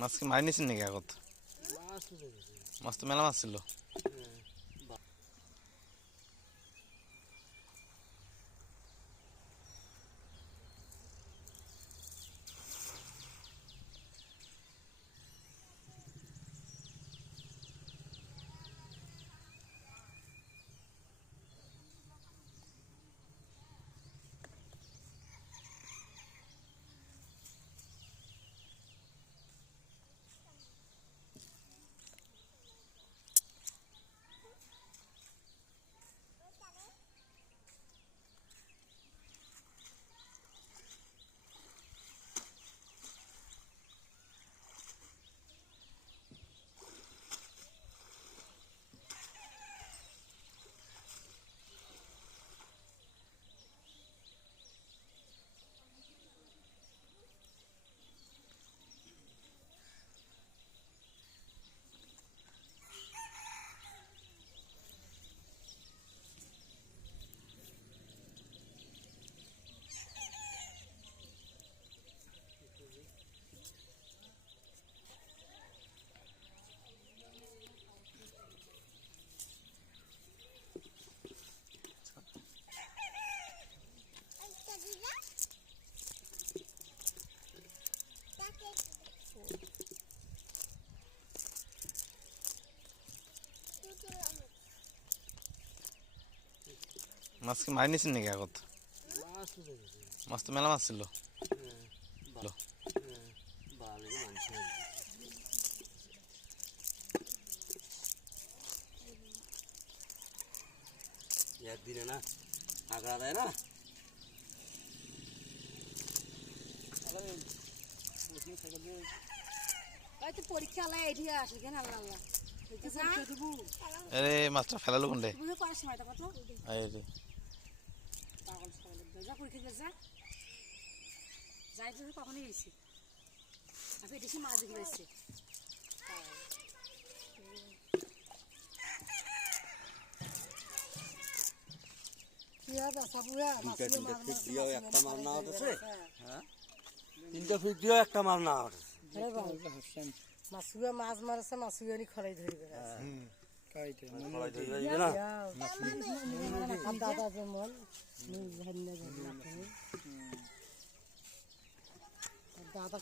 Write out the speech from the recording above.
মাছ কি মারি নিছেন নাকি আগত? মাছ তো মেলা মাছ ছিল। মাছ কি মারি নিছেন নাকি আগত? মাছ তো মেলা মাছ ছিল। একদিনে না আগড়া দেয় না। পরীক্ষা আসে কেন আল্লাহ আল্লাহ আরে মাছটা ফেলালো কোনটা? কখনই গেছি এসে মাছ দেখে গেছে। তিনটা ফিট দিয়েও একটা মাছ না মাছুয়া মাছ মারছে মাছুয়া খড়াই ধরবে দাদা যেমন দাদা